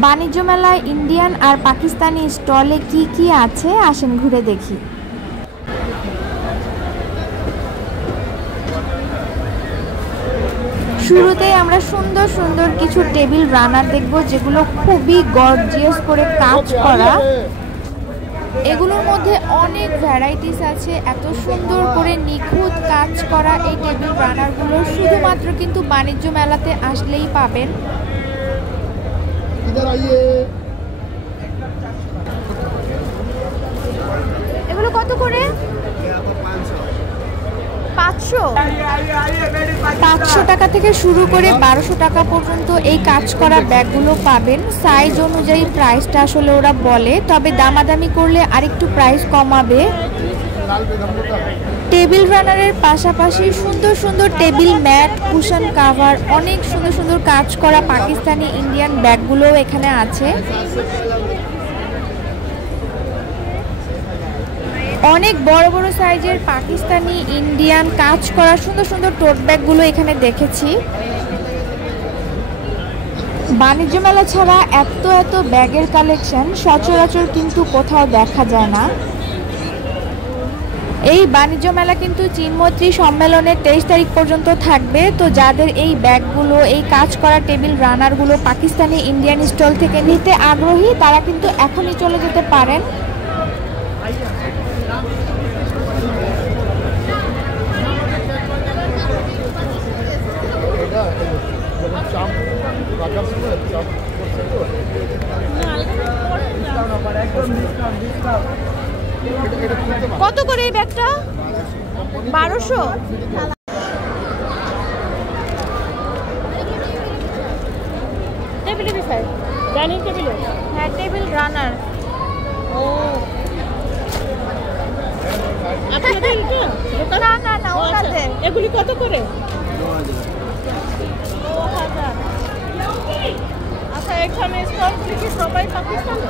বাণিজ্য মেলায় ইন্ডিয়ান আর পাকিস্তানি স্টলে কি কি আছে আসেন ঘুরে দেখি। শুরুতেই আমরা সুন্দর সুন্দর কিছু টেবিল রানার দেখব, যেগুলো খুবই গর্জিয়াস করে কাজ করা। এগুলোর মধ্যে অনেক ভ্যারাইটিস আছে। এত সুন্দর করে নিখুঁত কাজ করা এই টেবিল রানারগুলো শুধুমাত্র কিন্তু বাণিজ্য মেলাতে আসলেই পাবেন। এগুলো কত করে? 500 টাকা থেকে শুরু করে 1200 টাকা পর্যন্ত এই কাজ করা ব্যাগগুলো পাবেন। সাইজ অনুযায়ী প্রাইসটা আসলে ওরা বলে, তবে দামাদামি করলে আরেকটু প্রাইস কমাবে। টেবিল রানারের পাশাপাশি সুন্দর সুন্দর টেবিল ম্যাট, কুশন কাভার, অনেক সুন্দর সুন্দর কাজ করা পাকিস্তানি ইন্ডিয়ান ব্যাগগুলোও এখানে আছে। অনেক বড় বড় সাইজের পাকিস্তানি ইন্ডিয়ান কাজ করা সুন্দর সুন্দর টোট ব্যাগগুলো এখানে দেখেছি। বাণিজ্য মেলা ছাড়া এত এত ব্যাগের কালেকশন সচরাচর কিন্তু কোথাও দেখা যায় না। এই বাণিজ্য মেলা কিন্তু চীনমৈত্রী সম্মেলনের 23 তারিখ পর্যন্ত থাকবে। তো যাদের এই ব্যাগগুলো, এই কাজ করা টেবিল রানারগুলো পাকিস্তানি ইন্ডিয়ান স্টল থেকে নিতে আগ্রহী, তারা কিন্তু এখনই চলে যেতে পারেন। কত করে এই ব্যাগটা? 1200। টেবিল ডাইনিং টেবিল, হ্যাঁ টেবিল রানার। ও আপনাদের এটা? না না না, ওটাতে। এগুলি কত করে? 2000। আচ্ছা, এখানে স্টল থেকে সবাই পাকিস্তানি?